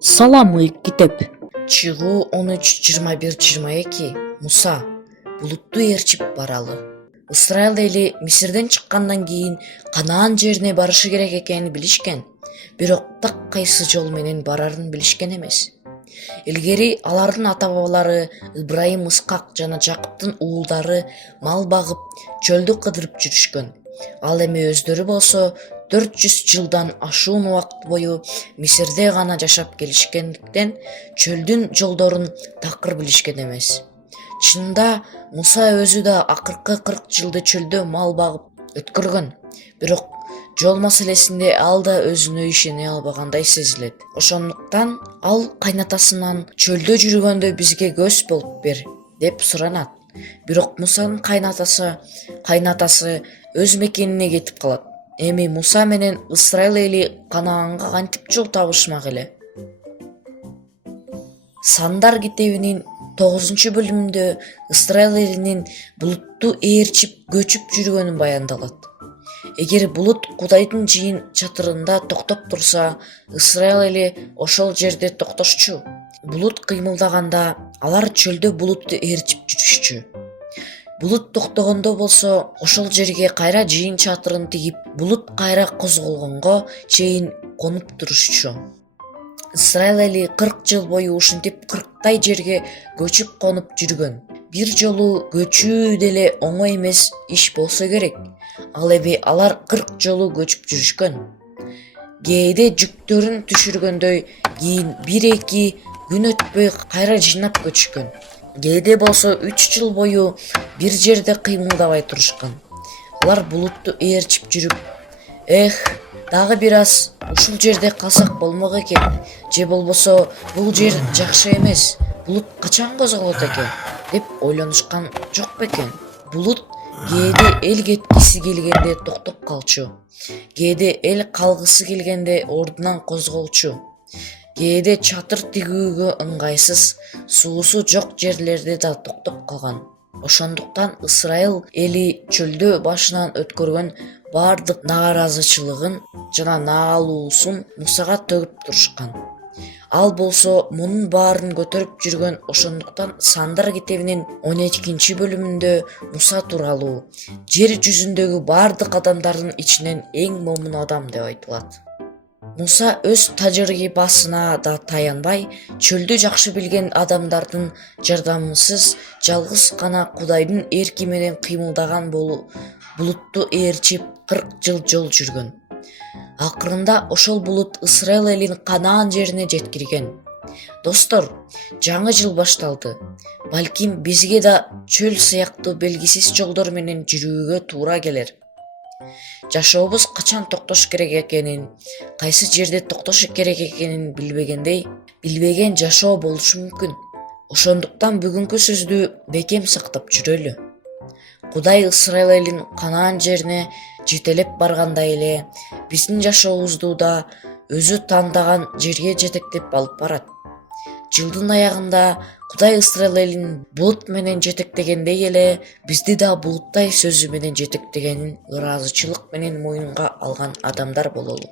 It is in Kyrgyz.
Саламы китеп. Чыгуу 13-21-22 Муса булутту ээрчип баралы. Ысырайыл эли Мисирден чыккандан кийин Канаан жерине барышы керек экенин билишкен, бирок так кайсы жол менен барарын билишкен эмес. Илгери алардын ата-бабалары Ибрайым, Ысқақ жана Жакыптын уулдары мал багып, чөлдү кыдырып жүрүшкөн. Ал эми өздөрү болсо 400 жылдан ашуун убакыт бою Мисирде гана жашап келишкендиктен чөлдүн жолдорун такыр билишкен эмес. Чынында Муса өзү да акыркы 40 жылды чөлдө мал багып өткөргөн, бирок жол маселесинде ал да өзүнө ишене албагандай сезилет. Ошондуктан ал кайнатасынан чөлдө жүргөндө бизге көз болуп бер деп суранат. Бирок Мусанын кайнатасы өз мекенине кетип калат. Эми Муса менен Ысырайыл эли Канаанга кантип жол табышмак эле? Сандар китебинин 9-бөлүмүндө Ысырайыл элинин булутту ээрчип көчүп жүргөнү баяндалат. Эгер булут Кудайдын жыйын чатырында токтоп турса, Ысырайыл эли ошол жерде токтошчу. Булут кыймылдаганда алар чөлдө булутту ээрчип жүрүшчү. Булут токтогондо болсо, ошол жерге кайра жыйын чатырын тигип, булут кайра козголгонго чейин конуп турушчу. Ысырайыл эли 40 жыл бою ушинтип 40 жерге көчүп конуп жүргөн. Бир жолу көчүү деле оңой эмес иш болсо керек. Ал эми алар 40 жолу көчүп жүрүшкөн. Кээде жүктөрүн түшүргөндөй кийин 1-2 күн өтпөй кайра жыйнап көчүшкөн. Кээде болсо 3 жыл бою бир жерде кыймылдабай турушкан. Алар булутту ээрчип жүрүп, дагы бир аз ушул жерде калсак болмок экен, же болбосо бул жер жакшы эмес, булут качан козголот экен деп ойлонушкан жок бекен. Булут кээде эл кеткиси келгенде токтоп калчу, кээде эл калгысы келгенде ордунан козголчу, кээде чатыр тигүүгө ыңгайсыз суусу жок жерлерде да токтоп калган. Ошондуктан Ысырайыл эли чөлдө башынан өткөргөн бардык нааразычылыгын жана наалуусун Мусага төгүп турушкан. Ал болсо мунун баарын көтөрүп жүргөн. Ошондуктан Сандар китебинин 12-бөлүмүндө Муса тууралуу жер жүзүндөгү бардык адамдардын ичинен эң момун адам деп айтылат. Муса өз тажрыйбасына да таянбай, чөлдү жакшы билген адамдардын жардамысыз жалгыз гана Кудайдын эрки менен кыймылдаган булутту ээрчип 40 жол жүргөн. Акырында ошол булут Ысырайыл элин Канаан жерине жеткирген. Достор, жаңы жыл башталды. Балким бизге да чөл сыяктуу белгисиз жолдор менен жүрүүгө туура келер. Жашообуз качан токтош керек экенин, кайсы жерде токтош керек экенин билбеген жашоо болушу мүмкүн. Ошондуктан бүгүнкү сөздү бекем сактап жүрөлү. Кудай Ысырайыл элин Канаан жерине жетелеп баргандай эле биздин жашообузду да өзү тандаган жерге жетектеп алып барат. Жылдын аягында Кудай Ысырайыл элин булут менен жетектегендей эле бизди да булуттай сөзү менен жетектегенин ыраазычылык менен моюнга алган адамдар бололу.